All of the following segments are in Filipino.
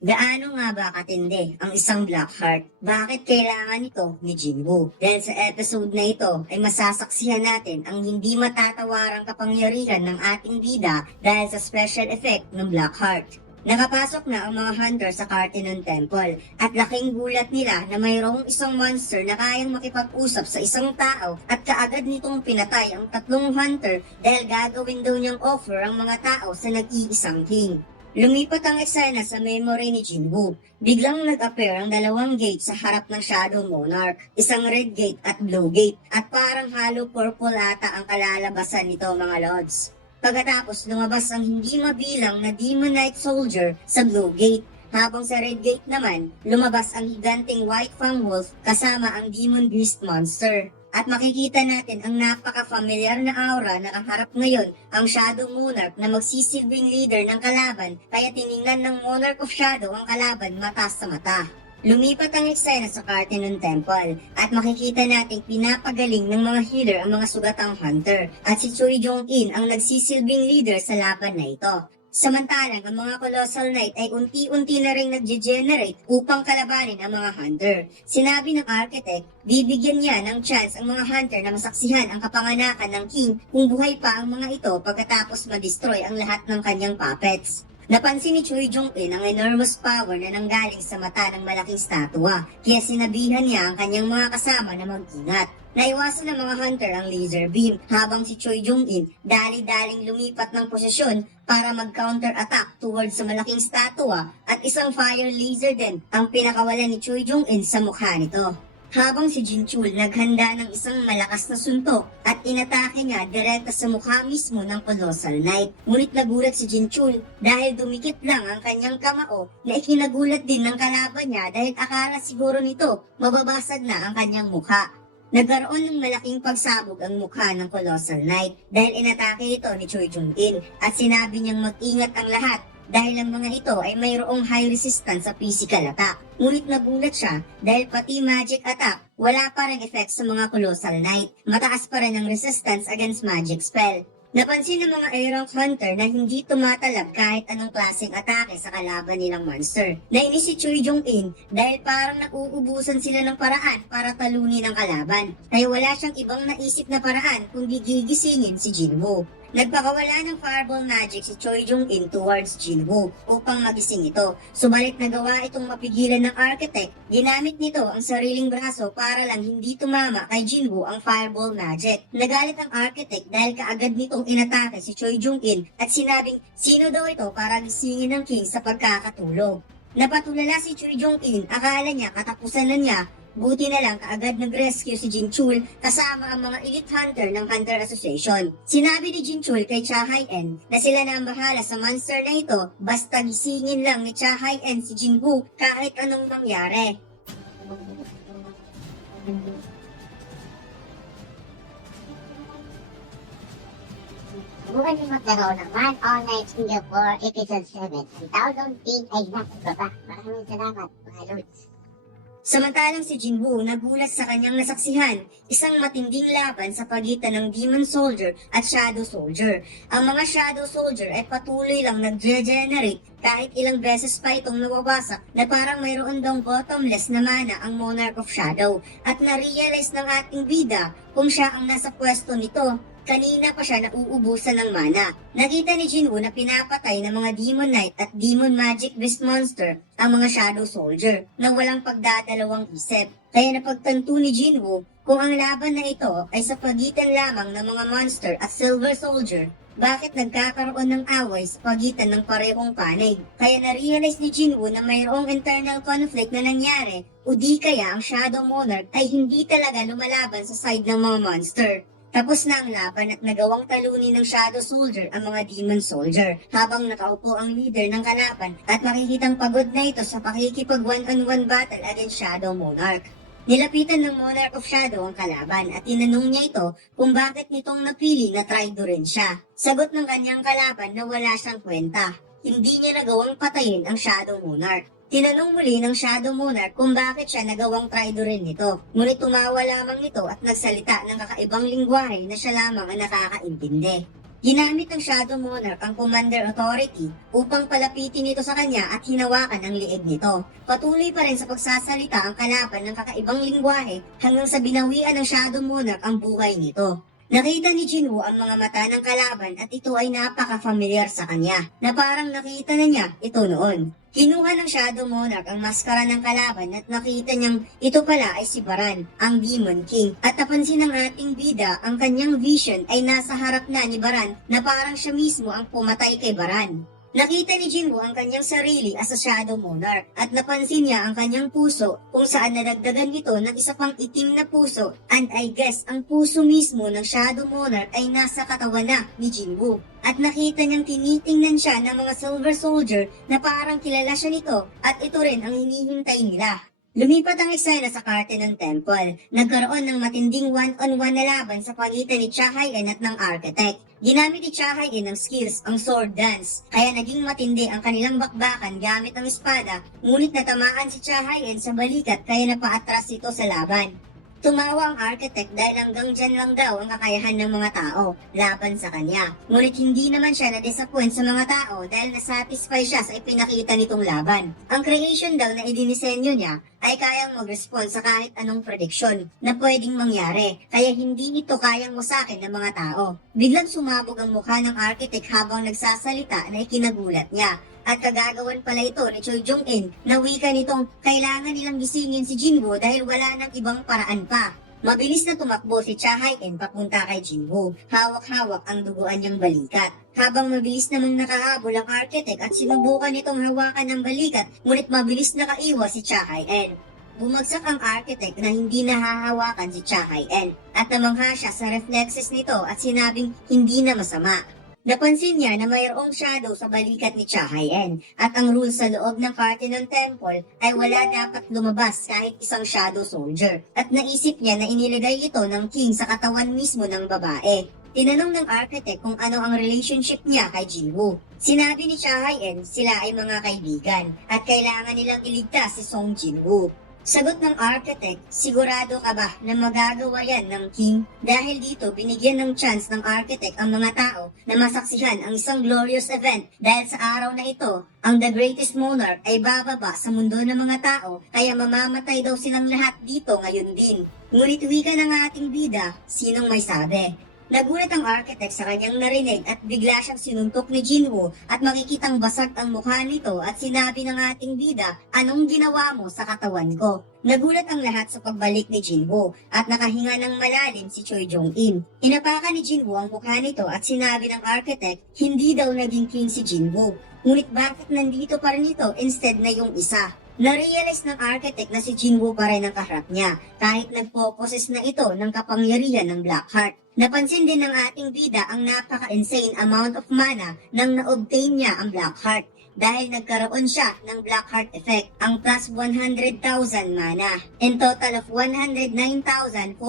Gaano nga ba katindi ang isang Blackheart? Bakit kailangan ito ni Jinwoo? Dahil sa episode na ito ay masasaksihan natin ang hindi matatawarang kapangyarihan ng ating bida dahil sa special effect ng Blackheart. Nakapasok na ang mga hunter sa Cartenon Temple at laking gulat nila na mayroong isang monster na kayang makipag-usap sa isang tao at kaagad nitong pinatay ang tatlong hunter dahil gagawin daw niyang offer ang mga tao sa nag-iisang king. Lumipat ang eksena sa memory ni Jinwoo. Biglang nag-appear ang dalawang gate sa harap ng Shadow Monarch, isang red gate at blue gate, at parang halo purple ata ang kalalabasan nito mga lords. Pagkatapos lumabas ang hindi mabilang na Demon Knight Soldier sa blue gate, habang sa red gate naman, lumabas ang higanting White Fang Wolf kasama ang Demon Beast Monster. At makikita natin ang napaka-familiar na aura na kaharap ngayon ang Shadow Monarch na magsisilbing leader ng kalaban kaya tiningnan ng Monarch of Shadow ang kalaban mata sa mata. Lumipat ang eksena sa Cartenon Temple at makikita nating pinapagaling ng mga healer ang mga sugatang hunter at si Choi Jong-in ang nagsisilbing leader sa laban na ito. Samantalang ang mga Colossal Knight ay unti-unti na rin nag-generate upang kalabanin ang mga hunter. Sinabi ng architect, bibigyan niya ng chance ang mga hunter na masaksihan ang kapanganakan ng king kung buhay pa ang mga ito pagkatapos ma-destroy ang lahat ng kanyang puppets. Napansin ni Choi Jong-in ang enormous power na nanggaling sa mata ng malaking statua, kaya sinabihan niya ang kanyang mga kasama na mag-ingat. Naiwasan ng mga hunter ang laser beam habang si Choi Jong-in dali-daling lumipat ng posisyon para mag-counter-attack towards sa malaking statua at isang fire laser din ang pinakawalan ni Choi Jong-in sa mukha nito. Habang si Jinchul naghanda ng isang malakas na suntok at inatake niya direkta sa mukha mismo ng Colossal Knight. Ngunit nagulat si Jinchul dahil dumikit lang ang kanyang kamao na ikinagulat din ng kalaban niya dahil akala siguro nito mababasag na ang kanyang mukha. Nagkaroon ng malaking pagsabog ang mukha ng Colossal Knight dahil inatake ito ni Choi Jong-in at sinabi niyang mag-ingat ang lahat dahil ang mga ito ay mayroong high resistance sa physical attack. Ngunit nagulat siya dahil pati magic attack wala pa rin effect sa mga Colossal Knight. Mataas pa rin ang resistance against magic spell. Napansin ng mga Aeronk Hunter na hindi tumatalab kahit anong klaseng atake sa kalaban nilang monster. Nainis si Choi Jong-in dahil parang nauubusan sila ng paraan para talunin ang kalaban. Kaya wala siyang ibang naisip na paraan kundi gigisingin si Jinwoo. Nagpakawala ng fireball magic si Choi Jong-in towards Jinwoo upang magising ito. Subalit nagawa itong mapigilan ng architect, ginamit nito ang sariling braso para lang hindi tumama kay Jinwoo ang fireball magic. Nagalit ang architect dahil kaagad nitong inatake si Choi Jong-in at sinabing sino daw ito para gisingin ng king sa pagkakatulog. Napatulala si Choi Jong-in, akala niya katapusan na niya. Buti na lang kaagad nag-rescue si Jinchul kasama ang mga elite hunter ng Hunter Association. Sinabi ni Jinchul kay Cha Hai-en na sila na ang bahala sa monster na ito basta gisingin lang ni Cha Hai-en si Jinwoo kahit anong mangyari. Bukan ni maglaro naman All Night Singapore Episode 7. Ang tao doon din ay nakababa. Maraming salamat mga Lords. Samantalang si Jinwoo nagulat sa kanyang nasaksihan, isang matinding laban sa pagitan ng Demon Soldier at Shadow Soldier. Ang mga Shadow Soldier ay patuloy lang nag-regenerate kahit ilang beses pa itong nawawasak na parang mayroon daw bottomless na mana ang Monarch of Shadow at na-realize ng ating bida kung siya ang nasa pwesto nito. Kanina pa siya nauubusan ng mana. Nakita ni Jinwoo na pinapatay ng mga Demon Knight at Demon Magic Beast Monster ang mga Shadow Soldier na walang pagdadalawang isip. Kaya napagtanto ni Jinwoo kung ang laban na ito ay sa pagitan lamang ng mga monster at Silver Soldier, bakit nagkakaroon ng away sa pagitan ng parehong panig. Kaya na-realize ni Jinwoo na mayroong internal conflict na nangyari o di kaya ang Shadow Monarch ay hindi talaga lumalaban sa side ng mga monster. Tapos na ang laban at nagawang talunin ng Shadow Soldier ang mga Demon Soldier habang nakaupo ang leader ng kalaban at makikitang pagod na ito sa pakikipag one-on-one battle against Shadow Monarch. Nilapitan ng Monarch of Shadow ang kalaban at tinanong niya ito kung bakit nitong napili na traidorin siya. Sagot ng kanyang kalaban na wala siyang kwenta. Hindi niya nagawang patayin ang Shadow Monarch. Tinanong muli ng Shadow Monarch kung bakit siya nagawang traidorin nito. Ngunit tumawa lamang ito at nagsalita ng kakaibang lingwahe na siya lamang ang nakakaintindi. Ginamit ng Shadow Monarch ang Commander Authority upang palapitin ito sa kanya at hinawakan ang liig nito. Patuloy pa rin sa pagsasalita ang kalaban ng kakaibang lingwahe hanggang sa binawian ng Shadow Monarch ang buhay nito. Nakita ni Jinwoo ang mga mata ng kalaban at ito ay napaka-familiar sa kanya, na parang nakita na niya ito noon. Kinuha ng Shadow Monarch ang maskara ng kalaban at nakita niyang ito pala ay si Baran, ang Demon King. At napansin ng ating bida ang kanyang vision ay nasa harap na ni Baran na parang siya mismo ang pumatay kay Baran. Nakita ni Jinwoo ang kanyang sarili as a Shadow Monarch at napansin niya ang kanyang puso kung saan nadagdagan nito ng isa pang itim na puso, and I guess ang puso mismo ng Shadow Monarch ay nasa katawan na ni Jinwoo. At nakita niyang tinitingnan siya ng mga Silver Soldier na parang kilala siya nito at ito rin ang hinihintay nila. Lumipat ang eksena sa Kartenon Temple. Nagkaroon ng matinding one-on-one na laban sa pagitan ni Chahayen at ng Architect. Ginamit ni Chahayen ang skills, ang sword dance, kaya naging matindi ang kanilang bakbakan gamit ang espada, ngunit natamaan si Chahayen sa balikat kaya napaatras ito sa laban. Tumawa ang Architect dahil hanggang dyan lang daw ang kakayahan ng mga tao laban sa kanya. Ngunit hindi naman siya na-disappoint sa mga tao dahil nasatisfy siya sa ipinakita nitong laban. Ang creation daw na idinisenyo niya ay kayang mag-respond sa kahit anong prediksyon na pwedeng mangyari, kaya hindi ito kayang wasakin ng mga tao. Biglang sumabog ang mukha ng Architect habang nagsasalita na ikinagulat niya. At kagagawan pala ito ni Choi Jong-in na wika nitong kailangan nilang gisingin si Jinwoo dahil wala nang ibang paraan pa. Mabilis na tumakbo si Chahayen papunta kay Jinwoo. Hawak-hawak ang duguan niyang balikat. Habang mabilis namang nakahabol ang Architect at sinubukan nitong hawakan ng balikat, ngunit mabilis nakaiwas si Chahayen. Bumagsak ang Architect na hindi nahahawakan si Chahayen at namangha siya sa reflexes nito at sinabing hindi na masama. Napansin niya na mayroong shadow sa balikat ni Chahayen at ang rule sa loob ng Kartenon Temple ay wala dapat lumabas kahit isang shadow soldier at naisip niya na inilagay ito ng king sa katawan mismo ng babae. Tinanong ng Architect kung ano ang relationship niya kay Jinwoo. Sinabi ni Chahayen sila ay mga kaibigan at kailangan nilang iligtas si Song Jinwoo. Sagot ng Architect, sigurado ka ba na magagawa yan ng King? Dahil dito, binigyan ng chance ng Architect ang mga tao na masaksihan ang isang glorious event dahil sa araw na ito, ang The Greatest Monarch ay bababa sa mundo ng mga tao kaya mamamatay daw silang lahat dito ngayon din. Ngunit wika ng ating bida, sinong may sabi? Nagulat ang Architect sa kanyang narinig at bigla siyang sinuntok ni Jinwoo at makikitang basag ang mukha nito at sinabi ng ating bida, anong ginawa mo sa katawan ko? Nagulat ang lahat sa pagbalik ni Jinwoo at nakahinga ng malalim si Choi Jong-in. Inapakan ni Jinwoo ang mukha nito at sinabi ng Architect, hindi daw naging king si Jinwoo. Ngunit bakit nandito pa rin ito instead na yung isa? Narealize ng Architect na si Jinwoo pa rin ang kaharap niya kahit nagpo-possess na ito ng kapangyarihan ng Blackheart. Napansin din ng ating bida ang napaka-insane amount of mana nang na-obtain niya ang Blackheart dahil nagkaroon siya ng Blackheart effect, ang plus 100,000 mana, and total of 109,443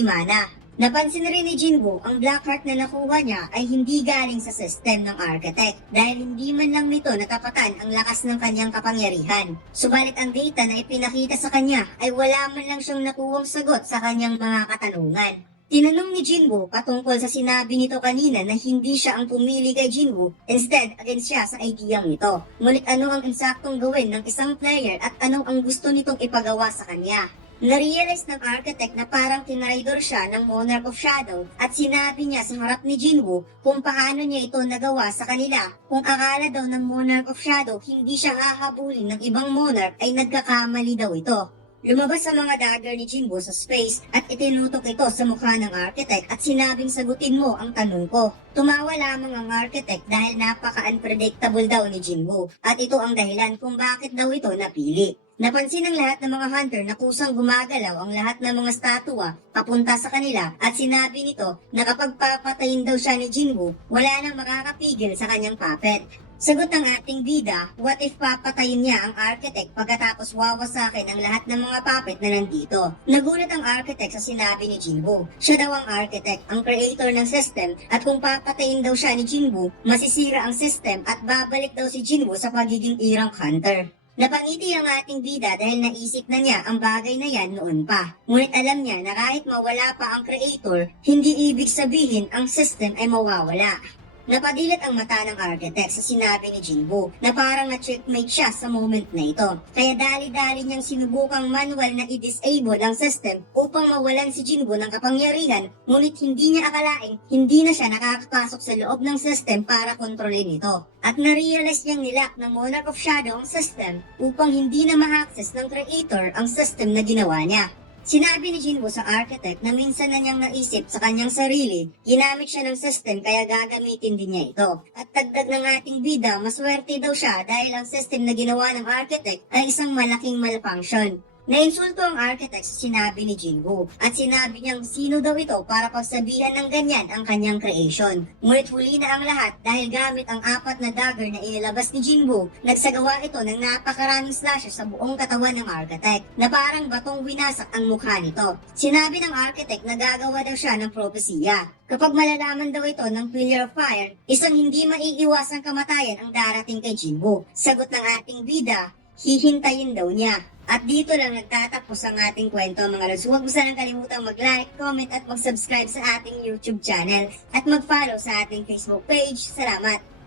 mana. Napansin rin ni Jinwoo ang Blackheart na nakuha niya ay hindi galing sa system ng Architect dahil hindi man lang nito natapatan ang lakas ng kanyang kapangyarihan. Subalit ang data na ipinakita sa kanya ay wala man lang siyang nakuwang sagot sa kanyang mga katanungan. Tinanong ni Jinwoo patungkol sa sinabi nito kanina na hindi siya ang pumili kay Jinwoo, instead against siya sa ideyang ito. Ngunit ano ang eksaktong gawin ng isang player at ano ang gusto nitong ipagawa sa kanya? Narealize ng Architect na parang tinraidor siya ng Monarch of Shadow at sinabi niya sa harap ni Jinwoo kung paano niya ito nagawa sa kanila. Kung akala daw ng Monarch of Shadow hindi siya hahabulin ng ibang monarch ay nagkakamali daw ito. Lumabas sa mga dagger ni Jinwoo sa space at itinutok ito sa mukha ng Architect at sinabing sagutin mo ang tanong ko. Tumawa lamang ang Architect dahil napaka-unpredictable daw ni Jinwoo at ito ang dahilan kung bakit daw ito napili. Napansin ng lahat ng mga hunter na kusang gumagalaw ang lahat ng mga statua papunta sa kanila at sinabi nito na kapag papatayin daw siya ni Jinwoo, wala nang makakapigil sa kanyang puppet. Sagot ng ating bida, what if papatayin niya ang Architect pagkatapos wawasakin ang lahat ng mga puppet na nandito? Nagulat ang Architect sa sinabi ni Jinwoo. Siya daw ang Architect, ang creator ng system, at kung papatayin daw siya ni Jinwoo, masisira ang system at babalik daw si Jinwoo sa pagiging irang hunter. Napangiti ang ating bida dahil naisip na niya ang bagay na yan noon pa. Ngunit alam niya na kahit mawala pa ang creator, hindi ibig sabihin ang system ay mawawala. Napadilat ang mata ng architect sa sinabi ni Jinwoo na parang na-checkmate siya sa moment na ito. Kaya dali-dali niyang sinubukang manual na i-disable ang system upang mawalan si Jinwoo ng kapangyarihan, ngunit hindi niya akalaing hindi na siya nakakapasok sa loob ng system para kontrolin ito. At na-realize niyang nilock ng Monarch of Shadow ang system upang hindi na ma-access ng creator ang system na ginawa niya. Sinabi ni Jinwoo sa architect na minsan na niyang naisip sa kanyang sarili, ginamit siya ng system kaya gagamitin din niya ito. At dagdag ng ating bida, maswerte daw siya dahil ang system na ginawa ng architect ay isang malaking malfunction. Nainsulto ang architect sa sinabi ni Jinwoo at sinabi niyang sino daw ito para pagsabihan ng ganyan ang kanyang creation. Ngunit huli na ang lahat dahil gamit ang 4 na dagger na inilabas ni Jinwoo, nagsagawa ito ng napakaraming slashes sa buong katawan ng architect na parang batong winasak ang mukha nito. Sinabi ng architect na gagawa daw siya ng propesiya. Kapag malalaman daw ito ng Pillar of Fire, isang hindi maiiwasang kamatayan ang darating kay Jinwoo. Sagot ng ating bida, hihintayin daw niya. At dito lang nagtatapos ang ating kwento mga lods. Huwag mo sanang kalimutang mag-like, comment at mag-subscribe sa ating YouTube channel at mag-follow sa ating Facebook page. Salamat!